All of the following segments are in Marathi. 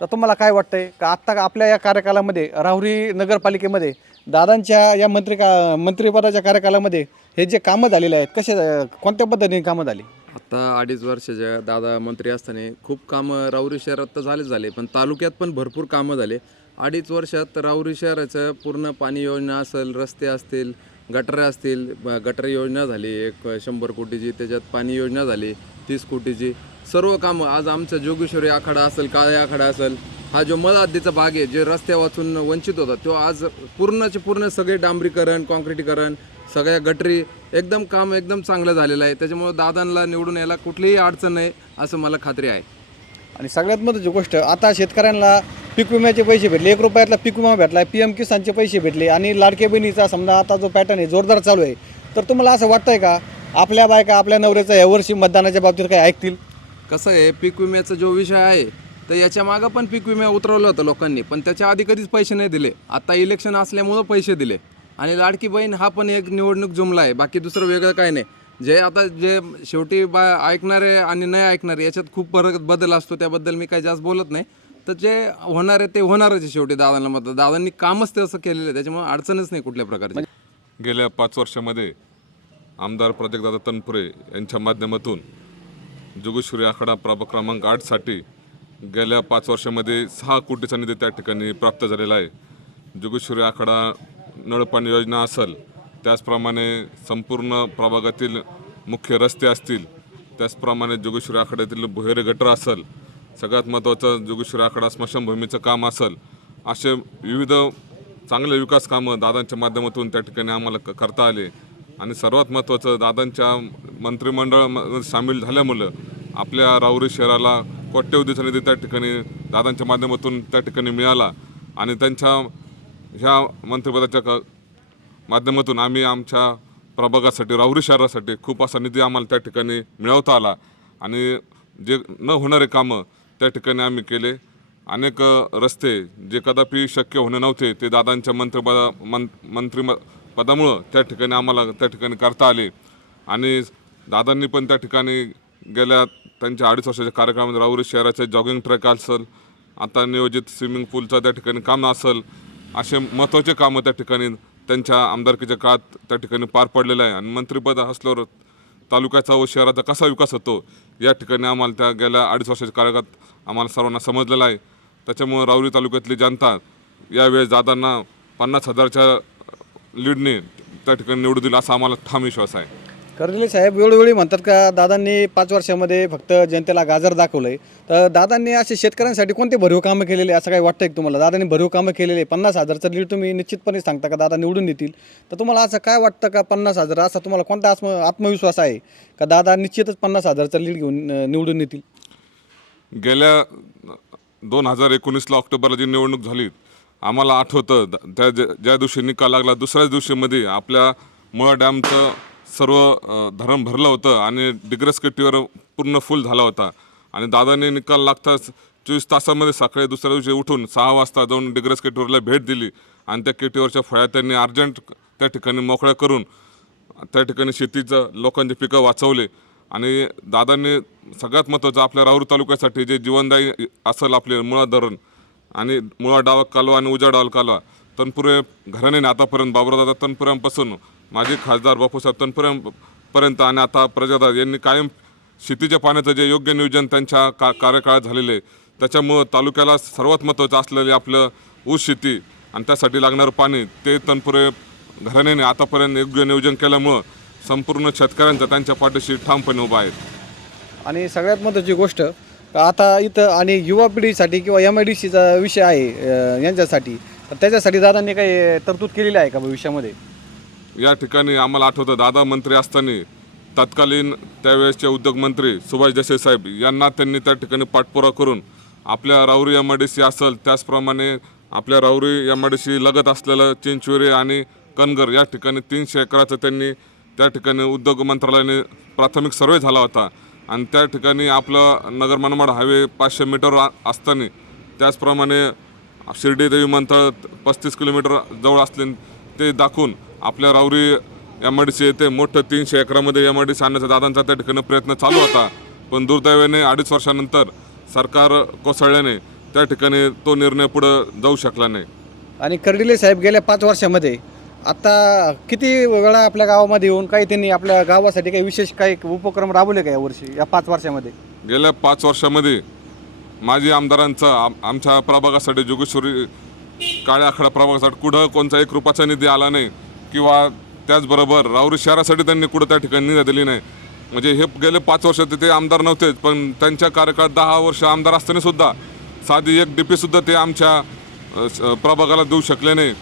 तर तुम्हाला काय वाटतंय का आत्ता आपल्या या कार्यकालामध्ये राहुरी नगरपालिकेमध्ये दादांच्या या मंत्रिपदाच्या कार्यकालामध्ये हे जे कामं झालेले आहेत कोणत्या पद्धतीने कामं झाली? आता 2.5 वर्षाच्या दादा मंत्री असताना खूप कामं राहुरी शहरात तर झाले पण तालुक्यात पण भरपूर कामं झाले. 2.5 वर्षात राहुरी शहराचं पूर्ण पाणी योजना असेल, रस्ते असतील, गटारे असतील, गटार योजना झाली 100 कोटीची, त्याच्यात पाणी योजना झाली 30 कोटीची. सर्व कामं आज आमचा जोगेश्वरी आखाडा असेल, काळे आखाडा असेल, हा जो मध हद्दीचा भाग आहे जे रस्ते वाचून वंचित होता तो आज पूर्णचे पूर्ण सगळे डांबरीकरण, कॉन्क्रिटीकरण, सगळ्या गटरी एकदम चांगलं झालेलं आहे. त्याच्यामुळे दादांना निवडून यायला कुठलीही अडचण नाही असं मला खात्री आहे. आणि सगळ्यात महत्त्वाची गोष्ट, आता शेतकऱ्यांना पीक विम्याचे पैसे भेटले, 1 रुपयातला पीक विमा भेटला, PM किसानचे पैसे भेटले आणि लाडके बहिणीचा समजा आता जो पॅटर्न आहे जोरदार चालू आहे. तर तुम्हाला असं वाटतंय का आपल्या बायका आपल्या नवऱ्याचा यावर्षी मतदानाच्या बाबतीत काही ऐकतील? कसं आहे, पीक विम्याचा जो विषय आहे तर याच्या मागं पण पीक विमा उतरवलं होतं लोकांनी, पण त्याच्या आधी कधीच पैसे नाही दिले. आता इलेक्शन असल्यामुळं पैसे दिले. आणि लाडकी बहीण हा पण एक निवडणूक जुमला आहे, बाकी दुसरं वेगळं काय नाही. जे शेवटी ऐकणारे आणि नाही ऐकणारे याच्यात खूप बदल असतो, त्याबद्दल मी काही जास्त बोलत नाही. तर जे होणार आहे ते होणारच आहे शेवटी. दादांना मत, दादांनी कामच ते असं केलेलं आहे, त्याच्यामुळे अडचणच नाही कुठल्या प्रकारची. गेल्या 5 वर्षामध्ये आमदार प्रत्येकदादा तनपुरे यांच्या माध्यमातून जोगेश्वरी आखाडा प्रभाग क्रमांक 8साठी गेल्या 5 वर्षामध्ये 6 कोटीचा निधी त्या ठिकाणी प्राप्त झालेला आहे. जोगेश्वरी आखाडा नळपाणी योजना असेल, त्याचप्रमाणे संपूर्ण प्रभागातील मुख्य रस्ते असतील, त्याचप्रमाणे जोगेश्वरी आखाड्यातील भुहेरे गटर असेल, सगळ्यात महत्त्वाचं जोगेश्वरी आखाडा स्मशानभूमीचं काम असेल, असे विविध चांगले विकास कामं दादांच्या माध्यमातून त्या ठिकाणी आम्हाला करता आले. आणि सर्वात महत्त्वाचं, दादांच्या मंत्रिमंडळामध्ये सामील झाल्यामुळं आपल्या राहुरी शहराला कोट्यवधीचा निधी त्या ठिकाणी दादांच्या माध्यमातून त्या ठिकाणी मिळाला. आणि त्यांच्या ह्या मंत्रिपदाच्या माध्यमातून आम्ही आमच्या प्रभागासाठी, राहुरी शहरासाठी खूप असा निधी आम्हाला त्या ठिकाणी मिळवता आला. आणि जे न होणारे कामं त्या ठिकाणी आम्ही केले. अनेक रस्ते जे कदापि शक्य होणे नव्हते ते दादांच्या मंत्रिपदामुळं त्या ठिकाणी आम्हाला त्या ठिकाणी करता आले. आणि दादांनी पण त्या ठिकाणी गेल्या त्यांच्या 2.5 वर्षाच्या कार्यकाळामध्ये राहुरी शहराचे जॉगिंग ट्रॅक असेल, आता नियोजित स्विमिंग पूलचा त्या ठिकाणी काम असेल, असे महत्त्वाचे कामं त्या ठिकाणी त्यांच्या आमदारकीच्या काळात त्या ठिकाणी पार पडलेलं आहे. आणि मंत्रिपद असल्यावर तालुक्याचा व शहराचा कसा विकास होतो या ठिकाणी आम्हाला त्या गेल्या 2.5 वर्षाच्या काळात आम्हाला सर्वांना समजलेलं आहे. त्याच्यामुळे राहुरी तालुक्यातली जनता यावेळेस दादांना 50,000च्या लीडने त्या ठिकाणी निवडून दिलं असा आम्हाला ठाम विश्वास आहे. कर्डिले साहेब वेळोवेळी म्हणतात का दादांनी 5 वर्षामध्ये फक्त जनतेला गाजर दाखवलंय. तर दादांनी असे शेतकऱ्यांसाठी कोणते भरीव कामं केलेले असं काही वाटतंय का तुम्हाला? दादांनी भरीव कामं केलेले, 50,000चं लीड तुम्ही निश्चितपणे सांगता का दादा निवडून देतील, तर तुम्हाला असं काय वाटतं का 50,000 असा तुम्हाला कोणता आत्मविश्वास आहे का दादा निश्चितच 50,000चं लीड घेऊन निवडून येतील? गेल्या 2019ला ऑक्टोबरला जी निवडणूक झाली, आम्हाला आठवतं त्या ज्या दिवशी निकाल लागला दुसऱ्याच दिवशीमध्ये आपल्या मुळा डॅमचं सर्व धरण भरलं होतं आणि डिग्रस केटीवर पूर्ण फुल झाला होता. आणि दादाने निकाल लागताच 24 तासामध्ये सकाळी दुसऱ्या दिवशी उठून 6 वाजता जाऊन डिग्रस केटीवरला भेट दिली आणि त्या केटीवरच्या फळ्या त्यांनी अर्जंट त्या ठिकाणी मोकळ्या करून त्या ठिकाणी शेतीचं लोकांचे पिकं वाचवले. आणि दादांनी सगळ्यात महत्त्वाचं आपल्या राहुरी तालुक्यासाठी जे जीवनदायी असेल आपले मुळा धरण आणि मुळा डावा कालवा आणि उजा डावा कालवा, तनपुरे घराण्याने आतापर्यंत बाबुरावदादा तनपुऱ्यांपासून माजी खासदार बापूसाहेब तनपुऱ्यांपर्यंत आणि आता प्रजादादा यांनी कायम शेतीच्या पाण्याचं जे योग्य नियोजन त्यांच्या कार्यकाळात झालेले, त्याच्यामुळं तालुक्याला सर्वात महत्त्वाचं असलेले आपलं ऊस शेती आणि त्यासाठी लागणारं पाणी ते तनपुरे घराण्याने आतापर्यंत योग्य नियोजन केल्यामुळं संपूर्ण शेतकऱ्यांचा त्यांच्या पाठीशी ठामपणे उभा आहेत. आणि सगळ्यात महत्त्वाची गोष्ट आता इथं आणि युवा पिढीसाठी किंवा MIDCचा विषय आहे यांच्यासाठी, तर त्याच्यासाठी दादांनी काही तरतूद केलेली आहे का भविष्यामध्ये? या ठिकाणी आम्हाला आठवतं दादा मंत्री असताना तत्कालीन त्यावेळेसचे उद्योगमंत्री सुभाष देसाई साहेब यांना त्यांनी त्या ठिकाणी पाठपुरावा करून आपल्या राहुरी MIDC असेल, त्याचप्रमाणे आपल्या राहुरी MIDC लगत असलेलं चिंचवेरी आणि कनगर या ठिकाणी 300 एकराचं त्यांनी त्या ठिकाणी उद्योग मंत्रालयाने प्राथमिक सर्वे झाला होता. आणि त्या ठिकाणी आपलं नगर मनमाड हायवे 500 मीटर असताना, त्याचप्रमाणे शिर्डी देवी मंतळ 35 किलोमीटर जवळ असले ते दाखवून आपल्या राहुरी MIDC येथे मोठं 300 एकरामध्ये MIDC आणण्याचा दादांचा त्या ठिकाणी प्रयत्न चालू होता. पण दुर्दैवाने 2.5 वर्षानंतर सरकार कोसळल्याने त्या ठिकाणी तो निर्णय पुढं जाऊ शकला नाही. आणि कर्डिले साहेब गेल्या 5 वर्षामध्ये आता किती वेळा आपल्या गावामध्ये येऊन काही त्यांनी आपल्या गावासाठी काही विशेष काही उपक्रम राबवले का यावर्षी या 5 वर्षामध्ये? गेल्या 5 वर्षामध्ये माजी आमदारांचा आमच्या प्रभागासाठी जोगेश्वरी काळ्या आखाडा प्रभागासाठी कुठं कोणता 1 रुपयाचा निधी आला नाही किंवा त्याचबरोबर राहुरी शहरासाठी त्यांनी कुठं त्या ठिकाणी निधी दिली नाही. म्हणजे हे गेले 5 वर्षात ते आमदार नव्हतेच, पण त्यांच्या कार्यकाळात 10 वर्ष आमदार असताना सुद्धा साधी 1 DP सुद्धा ते आमच्या प्रभागाला देऊ शकले नाही.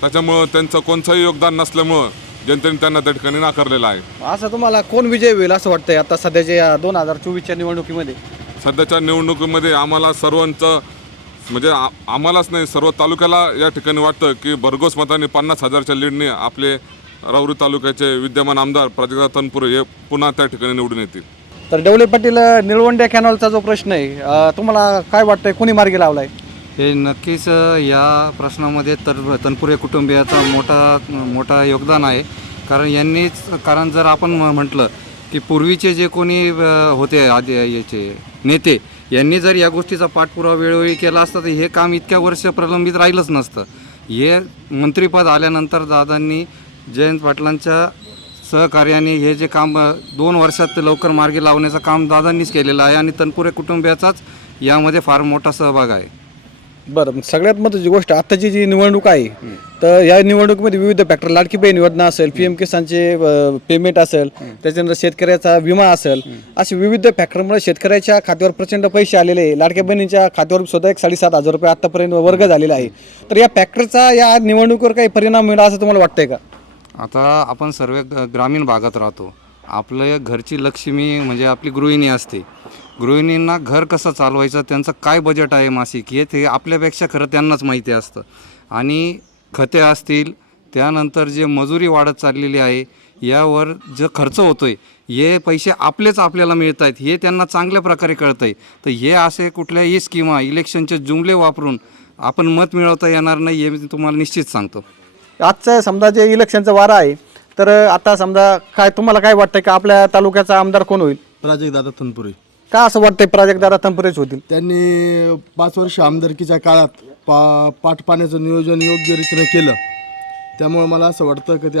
त्याच्यामुळं त्यांचं कोणतंही योगदान नसल्यामुळं जनतेने त्यांना त्या ठिकाणी नाकारलेलं आहे. असं तुम्हाला कोण विजय होईल असं वाटतंय आता सध्याच्या या 2024च्या निवडणुकीमध्ये? सध्याच्या निवडणुकीमध्ये आम्हाला सर्वांचं म्हणजे आम्हालाच नाही सर्व तालुक्याला या ठिकाणी वाटतं की भरघोस मताने 50,000च्या लीडने आपले राहुरी तालुक्याचे विद्यमान आमदार प्राजक्ता तनपुरे हे पुन्हा त्या ठिकाणी निवडून येतील. तर डवळे पाटील, निळवंडे कॅनॉलचा जो प्रश्न आहे तुम्हाला काय वाटतंय कोणी मार्गी लावलाय? हे नक्कीच या प्रश्नामध्ये तनपुरे कुटुंबियाचा मोठा योगदान आहे. कारण जर आपण म्हटलं की पूर्वीचे जे कोणी होते आधी याचे नेते यांनी जर या गोष्टीचा पाठपुरावा वेळोवेळी केला असता तर हे काम इतक्या वर्ष प्रलंबित राहिलंच नसतं. हे मंत्रिपद आल्यानंतर दादांनी जयंत पाटलांच्या सहकार्याने हे जे काम 2 वर्षात लवकर मार्गी लावण्याचं काम दादांनीच केलेलं आहे आणि तनपुरे कुटुंबियाचाच यामध्ये फार मोठा सहभाग आहे. बरं, मग सगळ्यात महत्त्वाची गोष्ट आत्ताची जी निवडणूक आहे तर या निवडणुकीमध्ये विविध फॅक्टर, लाडकी बहीण योजना असेल, PM किसानचे पेमेंट असेल, त्याच्यानंतर शेतकऱ्याचा विमा असेल, असे विविध फॅक्टरमुळे शेतकऱ्याच्या खात्यावर प्रचंड पैसे आलेले आहे. लाडक्या बहिणीच्या खात्यावर सुद्धा 7,500 रुपये आत्तापर्यंत वर्ग झालेला आहे. तर या फॅक्टरचा या निवडणुकीवर काही परिणाम होईल असं तुम्हाला वाटतंय का? आता आपण सर्व ग्रामीण भागात राहतो. आपल्या घरची लक्ष्मी म्हणजे आपली गृहिणी असते. गृहिणींना घर कसं चालवायचं, त्यांचं काय बजेट आहे मासिक, हे ते आपल्यापेक्षा खरं त्यांनाच माहिती असतं. आणि खते असतील, त्यानंतर जे मजुरी वाढत चाललेली आहे, यावर जो खर्च होतो आहे, हे पैसे आपल्याला मिळत आहेत हे त्यांना चांगल्या प्रकारे कळतं आहे. तर हे असे कुठल्याही स्कीमा इलेक्शनचे जुमले वापरून आपण मत मिळवता येणार नाही, हे मी तुम्हाला निश्चित सांगतो. आजचं समजा जे इलेक्शनचं वारं आहे तर आता समजा काय तुम्हाला काय वाटतंय का आपल्या तालुक्याचा आमदार कोण होईल? प्राजक्ता तनपुरे. का असं वाटतंय प्राजक्तदादा तनपुरेच होतील? त्यांनी 5 वर्ष आमदारकीच्या काळात पाण्याचं नियोजन योग्य रीतीने केलं, त्यामुळे मला असं वाटतं की ते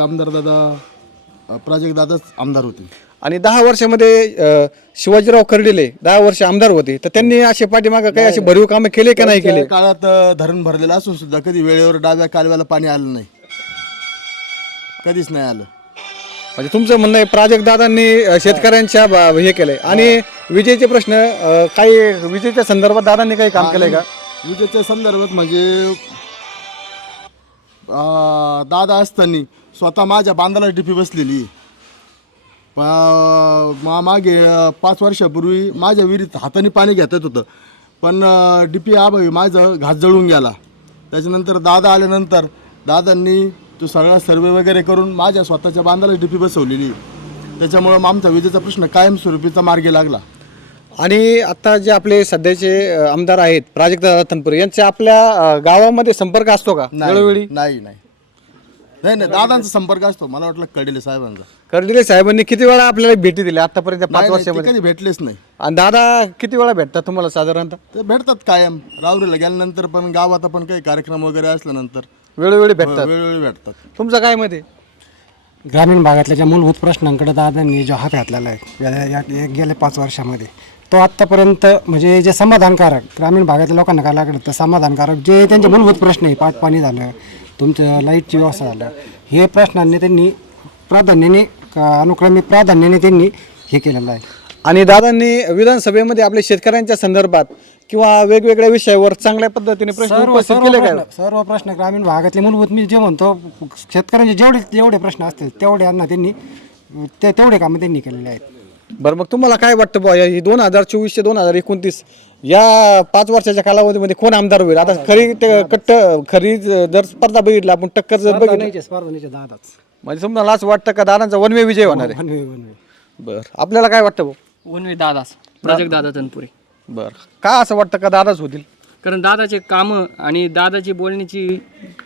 प्राजक्तदादाच आमदार होतील. आणि 10 वर्षामध्ये शिवाजीराव कर्डिले 10 वर्ष आमदार होते, तर त्यांनी असे पाठीमागं काही असे भरीव कामे केले का नाही केले? त्या काळात धरण भरलेलं असून सुद्धा कधी वेळेवर डाव्या कालव्याला पाणी आलं नाही, कधीच नाही आलं. म्हणजे तुमचं म्हणणं आहे प्राजक्तदादांनी शेतकऱ्यांच्या हे केलंय. आणि विजेचे प्रश्न काही विजेच्या संदर्भात दादांनी काही काम केलंय का? विजेच्या संदर्भात म्हणजे दादा असताना स्वतः माझ्या बांधाला DP बसलेली. मागे 5 वर्षापूर्वी माझ्या विहिरीत हाताने पाणी घेता येत होतं, पण DP अभावी माझं घास जळून गेला. त्याच्यानंतर दादा आल्यानंतर दादांनी तो सगळा सर्वे वगैरे करून माझ्या स्वतःच्या बांधाला DP बसवलेली. त्याच्यामुळं आमचा विजेचा प्रश्न कायमस्वरूपीचा मार्गी लागला. आणि आता जे आपले सध्याचे आमदार आहेत प्राजक्तदादा तनपुरे यांचा आपल्या गावामध्ये संपर्क असतो का वेळोवेळी? नाही दादांचा संपर्क असतो. मला वाटलं कर्डिले साहेबांचा. कर्डिले साहेबांनी किती वेळा आपल्याला भेटी दिल्या आतापर्यंत 5 ते वर्षामध्ये? कधी भेटलेच नाही. आणि दादा किती वेळा भेटतात तुम्हाला साधारणतः? ते भेटतात कायम. राहुरीला गेल्यानंतर पण, गावात पण काही कार्यक्रम वगैरे असल्यानंतर वेळोवेळी भेटतात. वेळोवेळी भेटतात. तुमचं काय मत आहे? ग्रामीण भागातल्या ज्या मूलभूत प्रश्नांकडे दादांनी जो हात घातलेला आहे गेल्या 5 वर्षामध्ये, तो आत्तापर्यंत म्हणजे जे समाधानकारक ग्रामीण भागातल्या लोकांना काय लागलं तर समाधानकारक जे त्यांचे मूलभूत प्रश्न आहे, पाणी झालं, तुमचं लाईटची व्यवस्था झालं, हे प्रश्नांनी त्यांनी प्राधान्याने अनुक्रमित प्राधान्याने त्यांनी हे केलेलं आहे. आणि दादांनी विधानसभेमध्ये आपल्या शेतकऱ्यांच्या संदर्भात किंवा वेगवेगळ्या विषयावर चांगल्या पद्धतीने प्रश्न उपस्थित केले काय? सर्व प्रश्न ग्रामीण भागातले मूलभूत मी जे म्हणतो शेतकऱ्यांचे जेवढे प्रश्न असतील तेवढ्यांना त्यांनी तेवढे कामं त्यांनी केलेले आहेत. बरं, मग तुम्हाला काय वाटतं बुवा ही 2024 ते 2029 या 5 वर्षाच्या कालावधीमध्ये कोण आमदार होईल? आता खरी जर स्पर्धा बघितला आपण, टक्कर जर बघितली, स्पर्धा दादाच म्हणजे तुम्हाला असं वाटतं का दादांचा वनवे विजय होणार आहे? बरं, आपल्याला काय वाटतं भाऊ? वनवे दादाच, प्राजक्तदादा तनपुरे. बरं, का असं वाटतं का दादाच होतील? कारण दादाचे कामं आणि दादाची बोलण्याची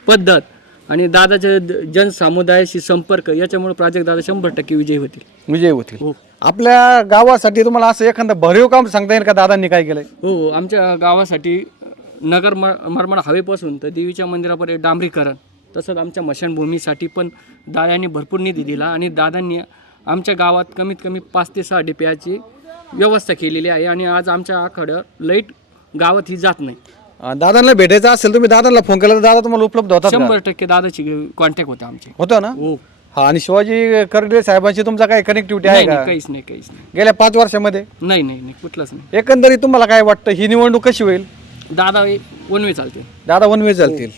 पद्धत आणि दादाचे जनसमुदायाशी संपर्क याच्यामुळे प्राजक्तदादा 100% विजयी होतील. विजय होतील. आपल्या गावासाठी तुम्हाला असं एखादं भरीव काम सांगता येईल का दादांनी काय केलंय? हो, आमच्या गावासाठी नगर मरमाड हवेपासून तर देवीच्या मंदिरापर्यंत डांबरीकरण, तसंच आमच्या मशानभूमीसाठी पण दादांनी भरपूर निधी दिला आणि दादांनी आमच्या गावात कमीत कमी 5 ते 6 डिप्याची व्यवस्था केलेली आहे आणि आज आमच्या आखाडं लाईट गावात ही जात नाही. दादांना भेटायचं असेल तुम्ही दादांना फोन केला तर दादा तुम्हाला उपलब्ध होतात का? 100% दादाची कॉन्टॅक्ट होते आमचे. होतं ना? हो. हा, आणि शिवाजी कर्डिले साहेबांची तुमचा काही कनेक्टिव्हिटी आहे नाही का नाही, काहीच नाही, काहीच नाही. गेल्या 5 वर्षामध्ये? नाही नाही नाही, कुठलंच नाही. एकंदरीत तुम्हाला काय वाटतं, ही निवडणूक कशी होईल? दादा वन वे चालते. दादा वन वे चालतील.